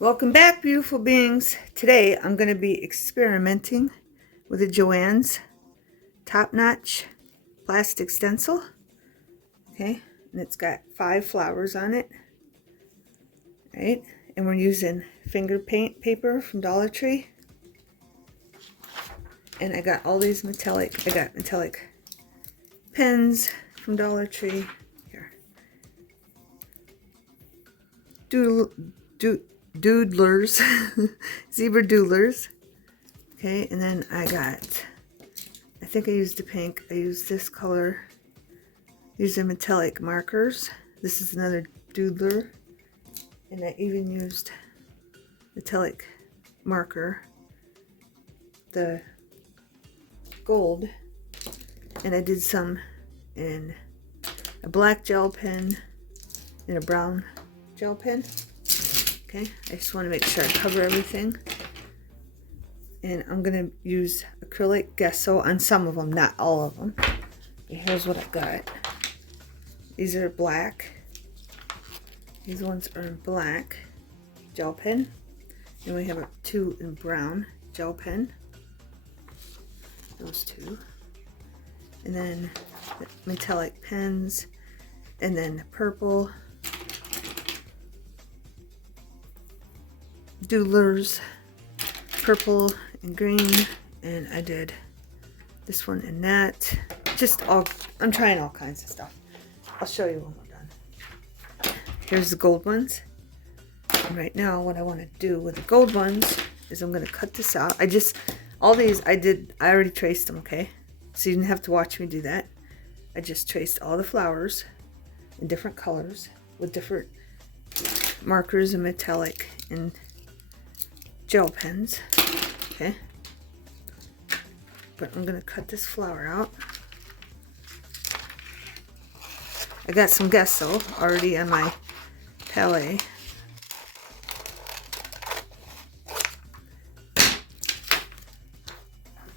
Welcome back, beautiful beings. Today I'm going to be experimenting with a Joann's top-notch plastic stencil. Okay, and it's got 5 flowers on it. Right, and we're using finger paint paper from Dollar Tree. And I got all these metallic pens from Dollar Tree. Here, doodlers, zebra doodlers. Okay, and then I think I used the pink. I used this color. These are metallic markers. This is another doodler. And I even used metallic marker, the gold. And I did some in a black gel pen and a brown gel pen. Okay, I just want to make sure I cover everything. And I'm going to use acrylic gesso on some of them, not all of them. And here's what I got. These are black. These ones are in black gel pen. And we have 2 in brown gel pen. Those 2. And then the metallic pens. And then purple doodlers. Purple and green. And I did this one and that. I'm trying all kinds of stuff. I'll show you when we're done. Here's the gold ones. And right now what I want to do with the gold ones is I'm going to cut this out. All these I already traced them, okay? So you didn't have to watch me do that. I just traced all the flowers in different colors with different markers and metallic and gel pens, okay? But I'm going to cut this flower out. I got some gesso already on my palette. Put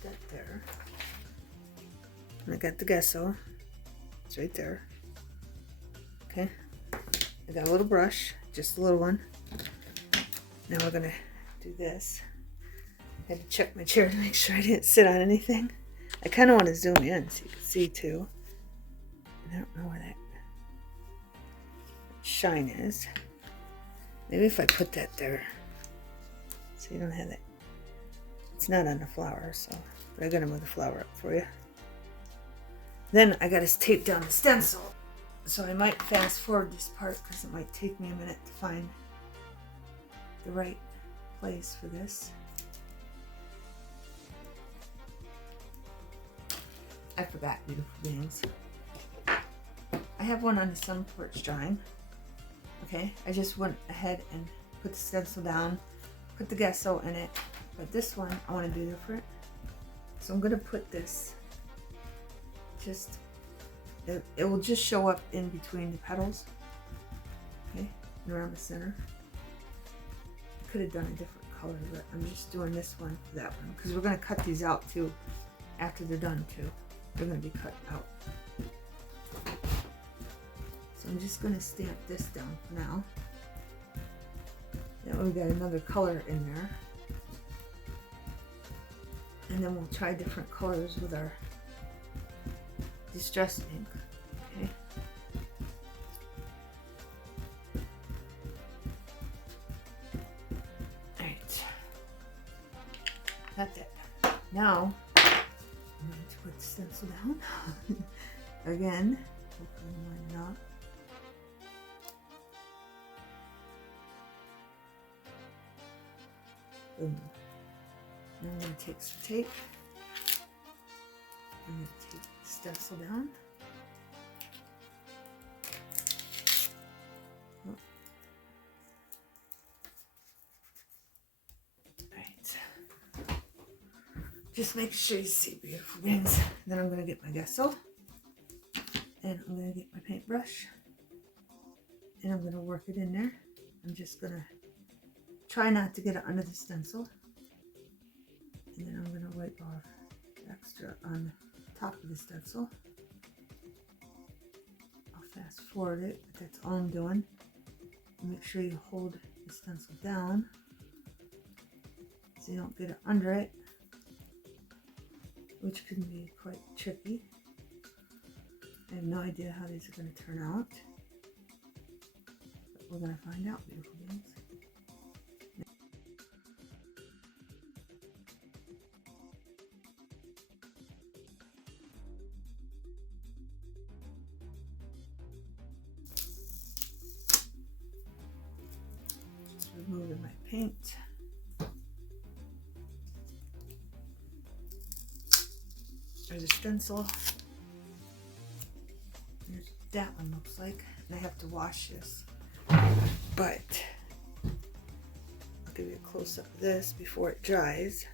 that there. And I got the gesso. It's right there. Okay. I got a little brush, just a little one. Now we're gonna do this. I had to check my chair to make sure I didn't sit on anything. I kind of want to zoom in so you can see too. I don't know where that shine is. Maybe if I put that there so you don't have that. It's not on the flower, so but I'm gonna move the flower up for you. Then I gotta tape down the stencil, so I might fast forward this part because it might take me a minute to find the right place for this. I forgot, beautiful beings. I have one on the sun porch drawing. Okay, I just went ahead and put the stencil down, put the gesso in it, but this one I want to do different. So I'm going to put this, it will just show up in between the petals, okay, and around the center. I could have done a different color, but I'm just doing this one for that one, because we're going to cut these out too, after they're done too. They're going to be cut out. So I'm just going to stamp this down for now. That way we got another color in there. And then we'll try different colors with our distress ink. Okay. Alright. Got that. Now I'm going to put the stencil down. Again. Hopefully mine not. Boom. Now I'm going to take some tape. I'm going to take the stencil down. Oh. Alright. Just make sure you see, beautiful beings. Then I'm going to get my gesso. And I'm going to get my paintbrush. And I'm going to work it in there. I'm just going to try not to get it under the stencil. And then I'm going to wipe off the extra on the top of the stencil. I'll fast forward it, but that's all I'm doing. Make sure you hold the stencil down so you don't get it under it, which can be quite tricky. I have no idea how these are going to turn out, but we're going to find out, beautiful beings. Just removing my paint. There's a stencil. Here's what that one looks like. And I have to wash this. But I'll give you a close up of this before it dries.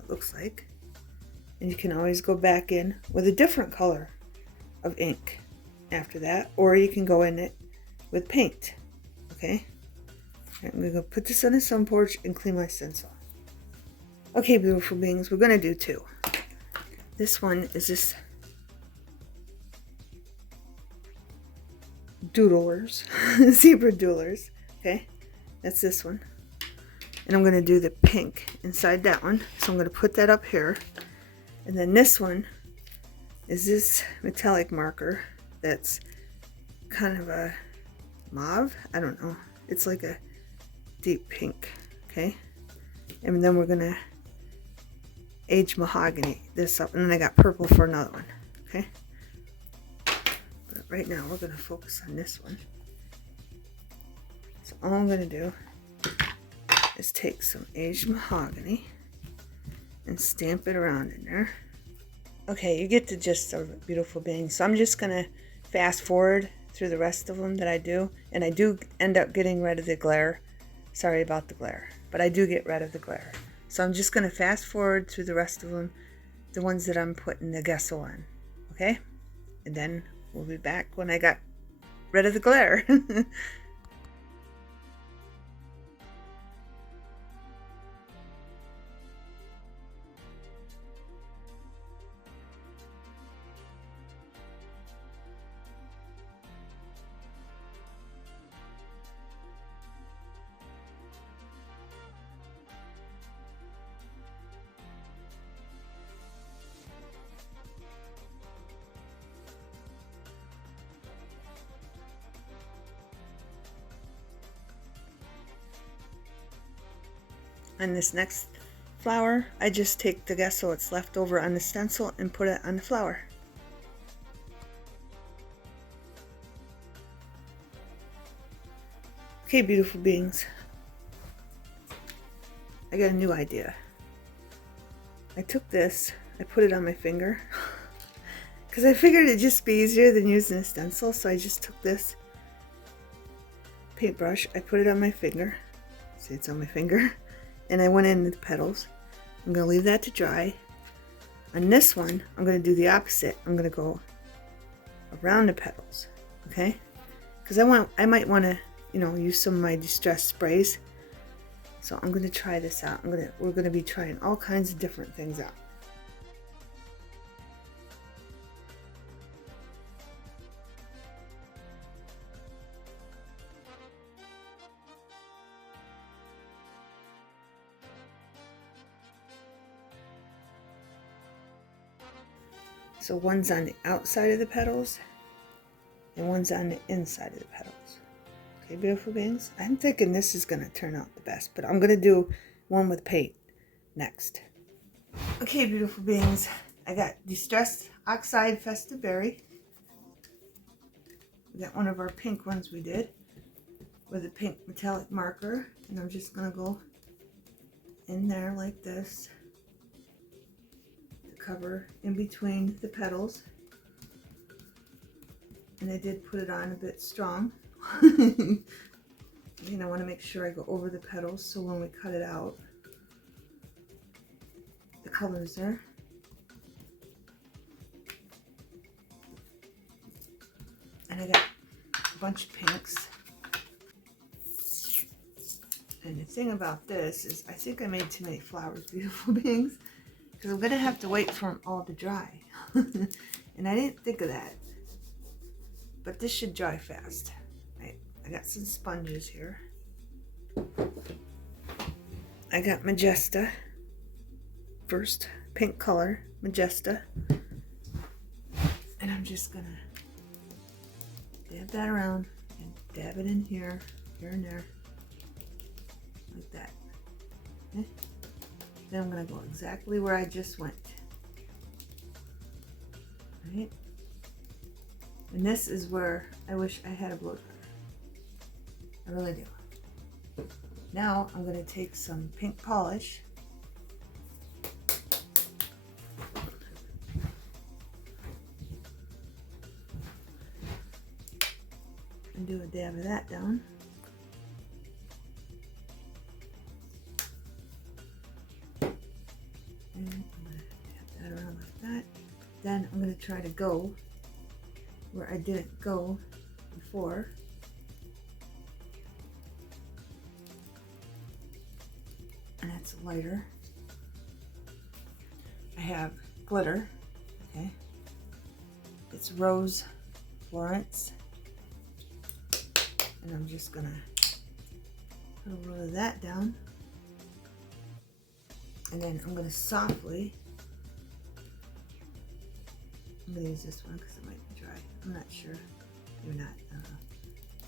It looks like. And you can always go back in with a different color of ink after that. Or you can go in it with paint. Okay? I'm going to go put this on the sun porch and clean my stencil. Okay, beautiful beings, we're going to do two. This one is this doodlers, zebra doodlers. Okay, that's this one. And I'm going to do the pink inside that one. So I'm going to put that up here. And then this one is this metallic marker that's kind of a mauve. I don't know. It's like a deep pink. Okay. And then we're going to age mahogany this up, and then I got purple for another one. Okay, but right now we're going to focus on this one. So all I'm going to do is take some aged mahogany and stamp it around in there. Okay, you get the gist of it, beautiful beings. So I'm just going to fast forward through the rest of them that I do, and I do end up getting rid of the glare. Sorry about the glare, but I do get rid of the glare. So I'm just going to fast forward through the rest of them, the ones that I'm putting the gesso on, okay? And then we'll be back when I got rid of the glare. On this next flower, I just take the gesso that's left over on the stencil and put it on the flower. Okay, beautiful beings. I got a new idea. I took this, I put it on my finger because I figured it'd just be easier than using a stencil, so I just took this paintbrush, I put it on my finger. See, it's on my finger. And I went into the petals. I'm going to leave that to dry. On this one, I'm going to do the opposite. I'm going to go around the petals, okay? Because I might want to, use some of my distress sprays. So I'm going to try this out. We're going to be trying all kinds of different things out. So one's on the outside of the petals and one's on the inside of the petals. Okay, beautiful beings. I'm thinking this is going to turn out the best, but I'm going to do one with paint next. Okay, beautiful beings. I got Distressed Oxide Festive Berry. We got one of our pink ones we did with a pink metallic marker. And I'm just going to go in there like this. Cover in between the petals, and I did put it on a bit strong. I want to make sure I go over the petals so when we cut it out the color's there. And I got a bunch of pinks, and the thing about this is I think I made too many flowers, beautiful beings. Because I'm going to have to wait for them all to dry. And I didn't think of that. But this should dry fast. Right? I got some sponges here. I got Magesta first, pink color, Magesta. And I'm just gonna dab that around and dab it in here and there, like that. Okay. Then I'm gonna go exactly where I just went. Right? And this is where I wish I had a blow dryer. I really do. Now I'm going to take some pink polish and do a dab of that down. And I'm going to dab that around like that. Then I'm going to try to go where I didn't go before. And it's lighter. I have glitter, okay? It's Rose Florence. And I'm just gonna put a little of that down. And then I'm gonna softly, I'm gonna use this one because it might be dry. I'm not sure, maybe not, I don't know.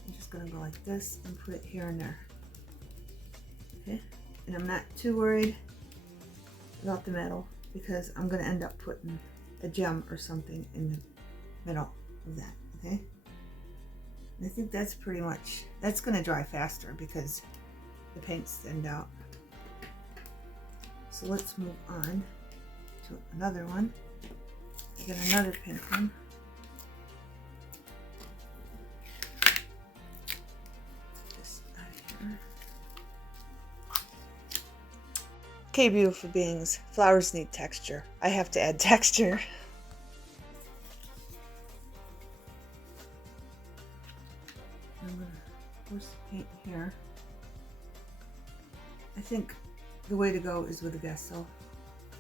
I'm just gonna go like this and put it here and there, okay? And I'm not too worried about the metal because I'm going to end up putting a gem or something in the middle of that, okay? And I think that's pretty much, that's going to dry faster because the paint's thinned out. So let's move on to another one. I got another pink one. Just out of here. Okay, beautiful beings, flowers need texture. I have to add texture. I'm going to force the paint here. I think the way to go is with a gesso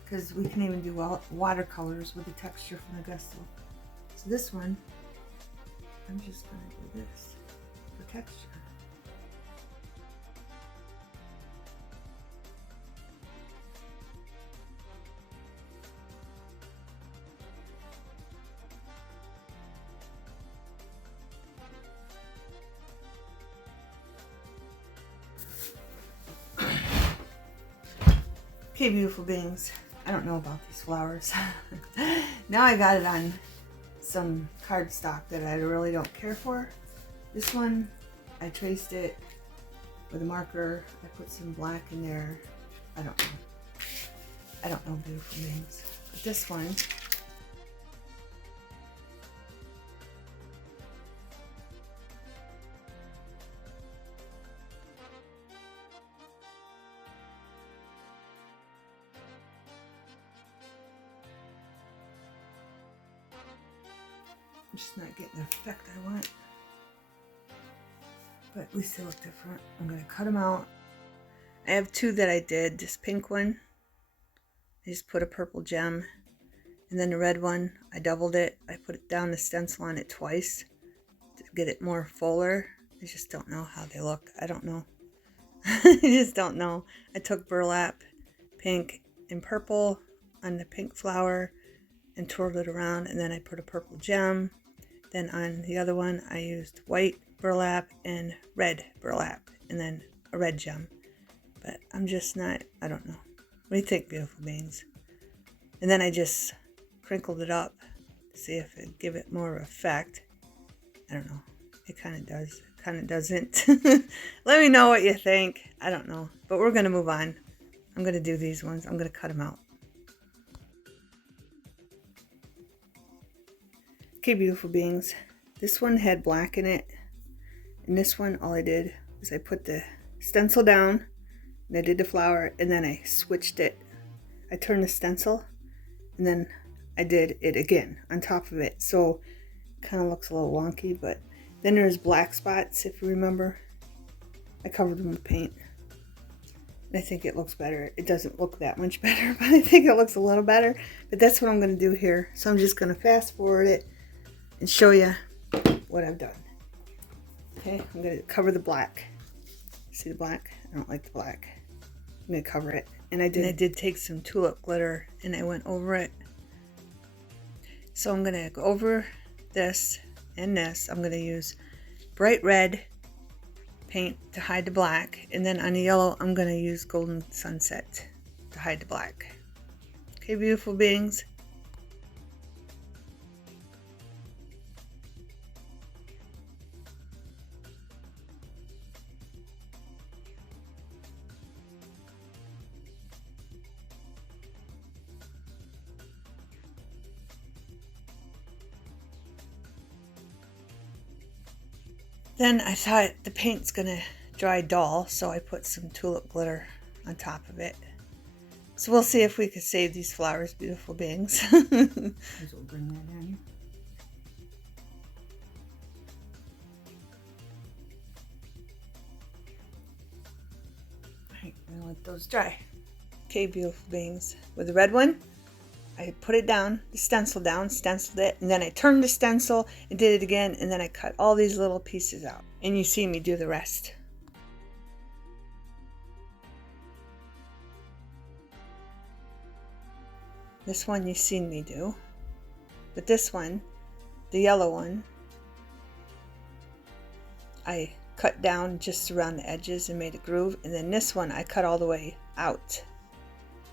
because we can even do watercolors with the texture from the gesso. So this one, I'm just going to do this for texture. Okay, beautiful beings, I don't know about these flowers. Now I got it on some cardstock that I really don't care for. This one, I traced it with a marker. I put some black in there. I don't know, beautiful beings. But this one, I'm just not getting the effect I want, but at least they look different. I'm going to cut them out. I have two that I did. This pink one, I just put a purple gem, and then the red one, I doubled it. I put it down the stencil on it twice to get it more fuller. I just don't know how they look. I don't know. I just don't know. I took burlap, pink and purple on the pink flower and twirled it around, and then I put a purple gem. Then on the other one, I used white burlap and red burlap, and then a red gem. But I'm just not, I don't know. What do you think, beautiful beings? And then I just crinkled it up to see if it'd give it more effect. I don't know. It kind of does. It kind of doesn't. Let me know what you think. I don't know. But we're going to move on. I'm going to do these ones. I'm going to cut them out. Okay, beautiful beings, this one had black in it, and this one, all I did was I put the stencil down, and I did the flower, and then I switched it. I turned the stencil, and then I did it again on top of it, so it kind of looks a little wonky, but then there's black spots, if you remember. I covered them with paint, and I think it looks better. It doesn't look that much better, but I think it looks a little better, but that's what I'm going to do here, so I'm just going to fast forward it and show you what I've done. Okay, I'm going to cover the black. See the black? I don't like the black. I'm going to cover it. And I did take some tulip glitter and I went over it. So I'm going to go over this and this. I'm going to use bright red paint to hide the black. And then on the yellow, I'm going to use Golden Sunset to hide the black. Okay, beautiful beings. Then I thought the paint's gonna dry dull, so I put some tulip glitter on top of it. So we'll see if we can save these flowers, beautiful beings. We'll bring that in. Alright, I'm gonna let those dry. Okay, beautiful beings. With the red one, I put it down, the stencil down, stenciled it, and then I turned the stencil and did it again, and then I cut all these little pieces out. And you see me do the rest. This one you've seen me do. But this one, the yellow one, I cut down just around the edges and made a groove. And then this one I cut all the way out.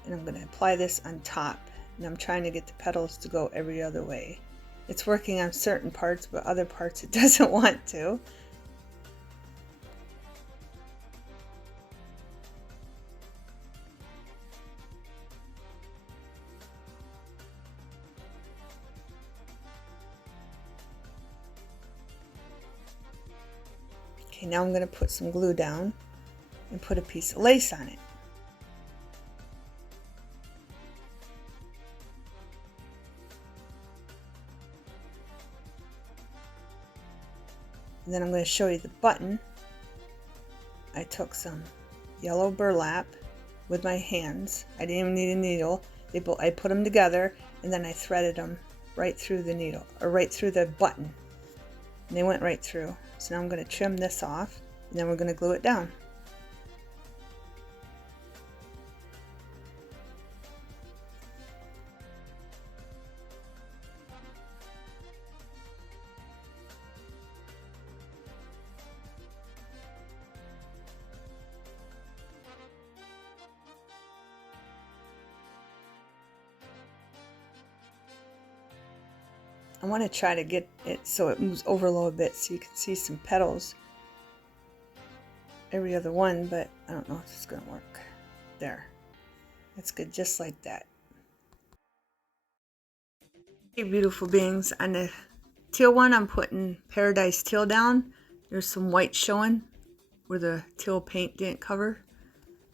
And I'm going to apply this on top. And I'm trying to get the petals to go every other way. It's working on certain parts, but other parts it doesn't want to. Okay, now I'm going to put some glue down and put a piece of lace on it. And then I'm going to show you the button. I took some yellow burlap with my hands. I didn't even need a needle. I put them together and then I threaded them right through the needle, or right through the button. And they went right through. So now I'm going to trim this off and then we're going to glue it down. I want to try to get it so it moves over a little bit so you can see some petals every other one, but I don't know if it's going to work. There. That's good, just like that. Hey, beautiful beings. On the teal one, I'm putting Paradise Teal down. There's some white showing where the teal paint didn't cover,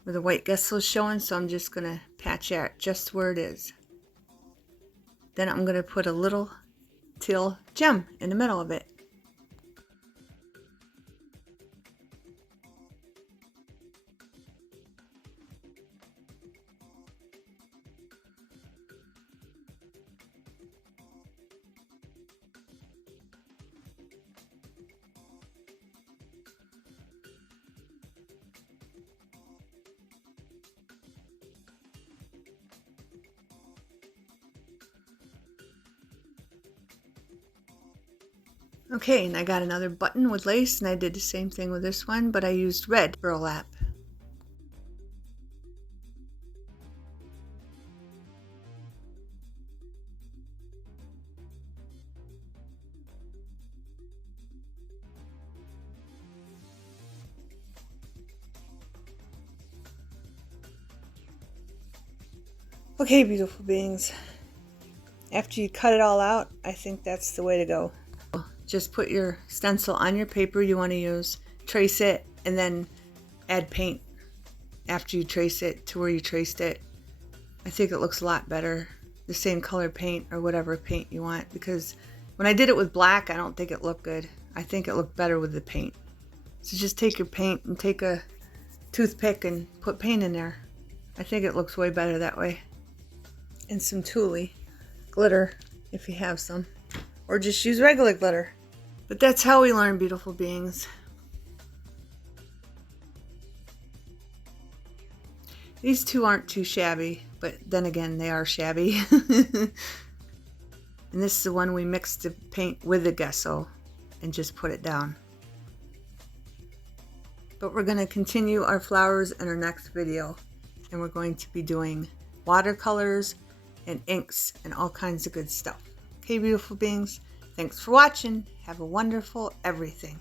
where the white gesso is showing, so I'm just going to patch that just where it is. Then I'm going to put a little teal gem in the middle of it. Okay, and I got another button with lace, and I did the same thing with this one, but I used red burlap. Okay, beautiful beings. After you cut it all out, I think that's the way to go. Just put your stencil on your paper you want to use, trace it, and then add paint after you trace it to where you traced it. I think it looks a lot better, the same color paint or whatever paint you want, because when I did it with black, I don't think it looked good. I think it looked better with the paint. So just take your paint and take a toothpick and put paint in there. I think it looks way better that way. And some tulle glitter if you have some, or just use regular glitter. But that's how we learn, beautiful beings. These two aren't too shabby, but then again, they are shabby. And this is the one we mixed the paint with the gesso and just put it down. But we're going to continue our flowers in our next video. And we're going to be doing watercolors and inks and all kinds of good stuff. Okay, beautiful beings. Thanks for watching. Have a wonderful everything.